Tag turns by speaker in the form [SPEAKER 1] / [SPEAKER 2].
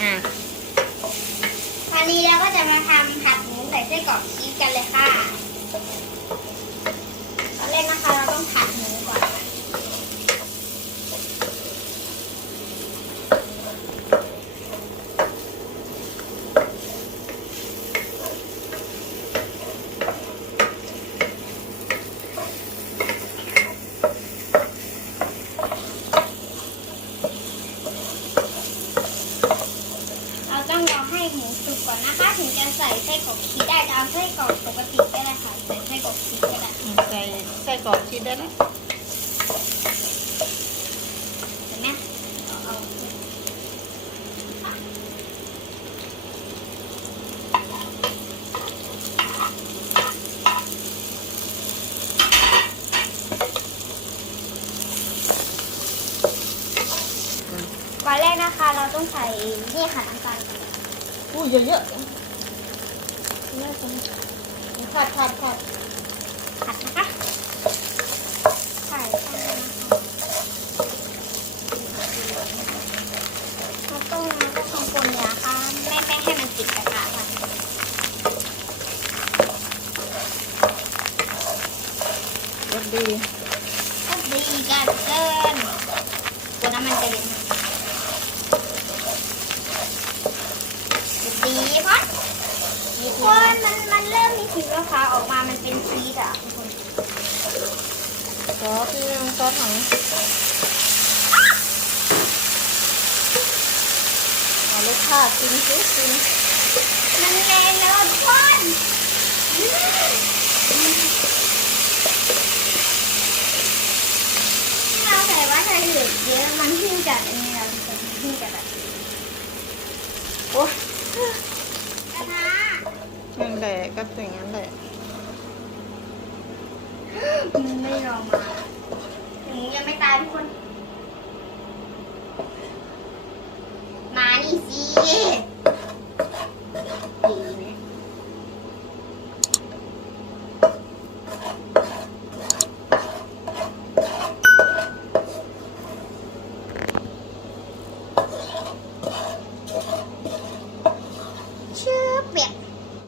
[SPEAKER 1] อะ
[SPEAKER 2] วันนี้เราก็จะมาทำผัดหมูใส่ไส้กรอกชีสกันเลยค่ะตอนแรกนะคะเราต้องผัดหมูก่อนค่ะ เราต้องรอให้หมูสุ กก่อนนะคะถึงจะใส่ไส้กรอกชีสได้จะเอาไส้กรอกปกติก็ได้ค่ะใส่ไส้กรอกชีสก็ได้
[SPEAKER 1] อืมใส่ใส่กรอกชีสได้แล้ว
[SPEAKER 2] เห็นไหมเอาเอาก่อนแรกนะคะ เราต้องใส่นี่ค่ะน้ำตาลก่อน
[SPEAKER 1] อู้เยอะเยอะ
[SPEAKER 2] เลือกเป็นทอดทอดทอดผัดนะคะใส่ไปนะคะเราต้องเราต้องคนคนเนี่ยนะคะไม่ไม่ให้มันติดกระทะค่ะ
[SPEAKER 1] รสดี
[SPEAKER 2] ก็ดีกันเกินตัวน้ำมันกระเด็นค่ะ ดีพอดทุกคนมันมันเริ่มมีสีฟ้าๆออกมา มันเป็นชีสอะทุกคน
[SPEAKER 1] ซอสที่ซอสถังเอาลูกค้ากินสิกิน
[SPEAKER 2] มันแรงแล้วทุกคนถ้าเราใส่ว่าใส่เหลือเยอะมันขึ้นจากอันนี้เราทุกคนขึ้นจากแบบ
[SPEAKER 1] โอ้ย
[SPEAKER 2] กระทะ
[SPEAKER 1] นั่นแหละก็อย่างนั้นแหละ
[SPEAKER 2] มไม่ยอมมาถึงยังไม่ตายทุกคน มานี่สิ